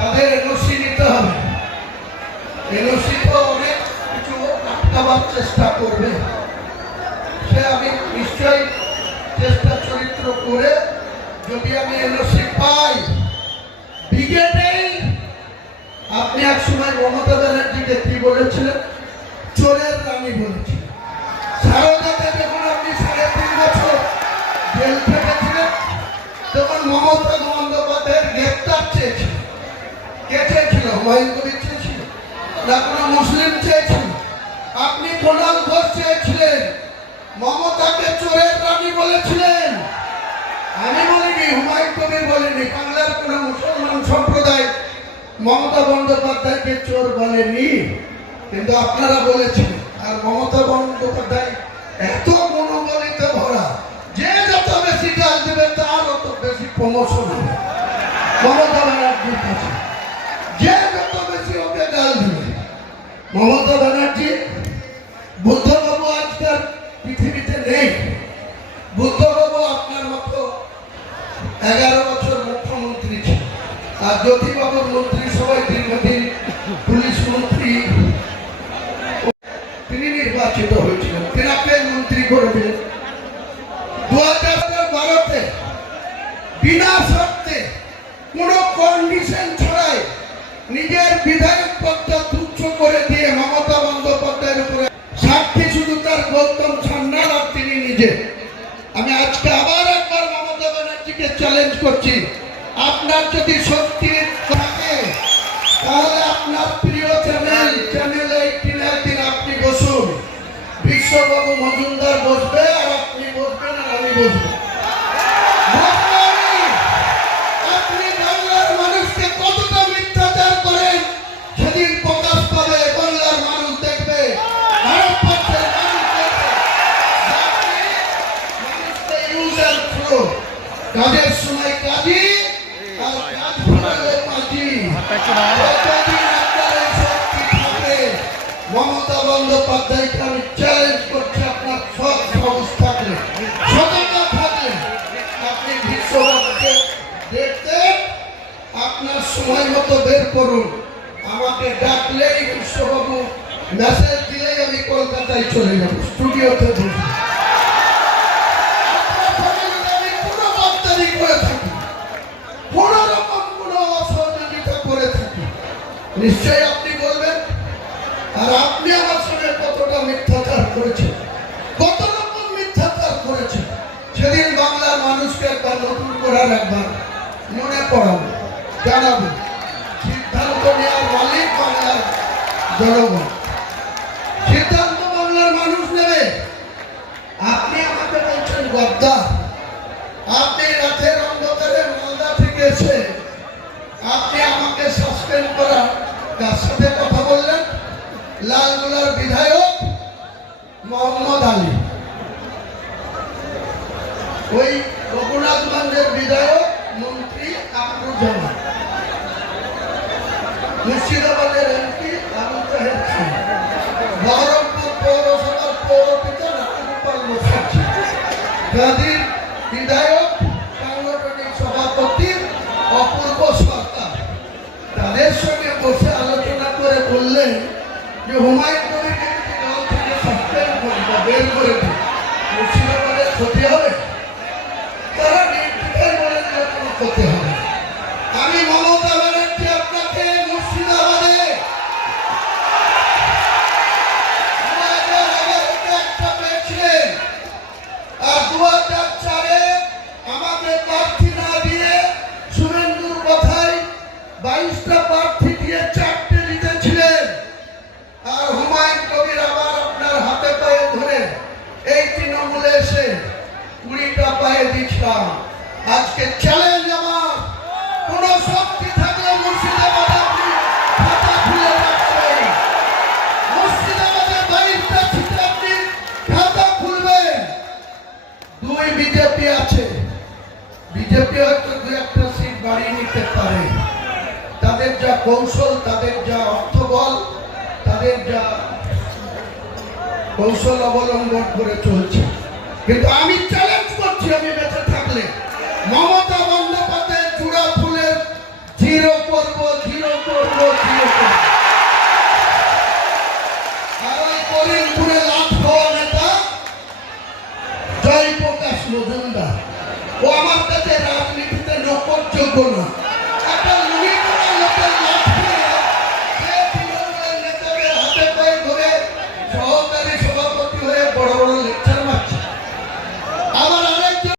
তাদের এনওসি নিতে হবে। এনওসি তো অনেক কিছু আটকাবার চেষ্টা করবে, সে আমি নিশ্চয়ই চেষ্টা চরিত্র করে যদি আমি এনওসি পাই ব্রিগেডেই। আপনি এক সময় মমতা ব্যানার্জিকে কি বলেছিলেন? চোরের রানী বলেছিলেন। সারদাতে যখন আপনি 3.5 বছর জেল খেটেছিলেন তখন মমতা বন্দ্যোপাধ্যায়ের গ্রেপ্তার চেয়েছিল। কে চেয়েছিল? হুমায়ুন কবির চেয়েছিল না কোনো মুসলিম চেয়েছিল? আপনি কুণাল ঘোষ চেয়েছিলেন। মমতাকে চোরের রানী বলেছিলেন। আমি বলিনি, হুমায়ুন কবির বলেনি, বাংলার কোন মুসলমান সম্প্রদায় মমতা বন্দ্যোপাধ্যায়কে চোর বলেনি, কিন্তু আপনারা বলেছেন। আর মমতা বন্দ্যোপাধ্যায় এত মনোবলিতে ভরা, যে যত বেশি গাল দেবে তার অত বেশি প্রমোশন হবে মমতা ব্যানার্জির কাছে। যে যত বেশি ওকে গাল দেবে মমতা ব্যানার্জি। বুদ্ধবাবু আজকাল পৃথিবীতে নেই। বুদ্ধবাবু আপনার মতো 11 বছর মুখ্যমন্ত্রী ছিল, আর জ্যোতিবাবুর মন্ত্রিসভায় দীর্ঘদিন পুলিশ মন্ত্রী তিনি নির্বাচিত হয়েছিলেন। তেনাকে মন্ত্রী করে দিলেন 2012-তে বিনা শর্তে কোনো কন্ডিশন ছাড়াই নিজের বিধায়ক পদটা তুচ্ছ করে দিয়ে মমতা বন্দ্যোপাধ্যায়ের উপরে সাক্ষী শুধু তার গৌতম সান্যাল আর তিনি নিজে। আমি আজকে আবার একবার মমতা ব্যানার্জিকে চ্যালেঞ্জ করছি, আপনার যদি শক্তি থাকে তাহলে আপনার প্রিয় চ্যানেল 18 একদিন আপনি বসুন। বিশ্ববাবু মজুমদার বসবে আর আপনি বসবেন আর আমি বসবো। আপনি বাংলার মানুষকে কতটা মিথ্যাচার করেন সেদিন প্রকাশ পাবে। বাংলার মানুষ দেখবে, ভারতবর্ষের মানুষ দেখবে। মানুষকে ইউজ অ্যান্ড থ্রো, কাজের সময় কাজী আর কাজ ফেরালে মাঝি। যতদিন আপনার এই শক্তি থাকবে, মমতা বন্দ্যোপাধ্যায়কে আমি চ্যালেঞ্জ করছি, আপনার সৎ সাহস থাকলে, সততা থাকলে আপনি বিশ্ববাবুকে দেখতে আপনার সময় মতো বের করুন। আমাকে ডাকলেই বিশ্ববাবু মেসেজ দিলেই আমি কলকাতায় চলে যাব, স্টুডিওতে বসবো। আমি কোনো বক্তারি করে থাকি, কোন রকম কোন অসহযোগিতা করে থাকি, নিশ্চয়ই আপনি বলবেন। আর আপনি আমার সঙ্গে কতটা মিথ্যাচার করেছেন, কত রকম মিথ্যাচার করেছেন, সেদিন বাংলার মানুষকে একবার নতুন করার একবার মনে পড়াবো, জানাবো। সিদ্ধান্ত নেওয়ার মালিক বাংলার জনগণ, সিদ্ধান্ত বাংলার মানুষ নেবে। আপনি আমাকে বলছেন গদ্দার। আপনি রাতের অন্ধকারে মালদা থেকে এসে আপনি আমাকে সাসপেন্ড করা কার সাথে কথা বললেন? লালগোলার বিধায়ক মোহাম্মদ আলী, ওই রঘুনাথগঞ্জের বিধায়ক মন্ত্রী আবদুজ্জামান, মুর্শিদাবাদের এমপি আবু তাহের খান, বহরমপুর পৌরসভার পৌরপিতা রাজগোপাল মুখার্জি, গাজীর বিধায়ক সাংগঠনিক সভাপতি অপূর্ব সরকার। তাদের সঙ্গে বসে আলোচনা করে বললেন যে হুমায়ুন কবিরকে যদি দল থেকে সাসপেন্ড করি বা বের করে দিই মুর্শিদাবাদের ক্ষতি হবে। তারা নির্দ্বিধায় বলে দিলে কোনো ক্ষতি হবে। আমি মমতা ব্যানার্জি আপনাকে মুর্শিদাবাদে 2011-তে একটা পেয়েছিলেন, আর 2004-এ আমাকে প্রার্থী না দিয়ে শুভেন্দুর কথায় 22টা প্রার্থী দিয়ে 4টে জিতেছিলেন। আর হুমায়ুন কবির আবার আপনার হাতে পায়ে ধরে এই তৃণমূলে এসে 20টা পায়ে দিচ্ছিলাম। আজকে চ্যালেঞ্জ আমার, কোন শক্তি থাকলে মুর্শিদাবাদে আপনি খাতা খুলে রাখবেন, মুর্শিদাবাদে 22টা সিটে আপনি খাতা খুলবেন। 2 বিজেপি আছে, বিজেপি হয়তো 2-1টা সিট বাড়িয়ে নিতে পারে। তাদের যা কৌশল, তাদের যা অর্থবল, তাদের যা কৌশল অবলম্বন করে চলছে। কিন্তু আমি চ্যালেঞ্জ করছি, আমি বেঁচে থাকলে মমতা বন্দ্যোপাধ্যায়ের চূড়া ফুলের জিরো করবো,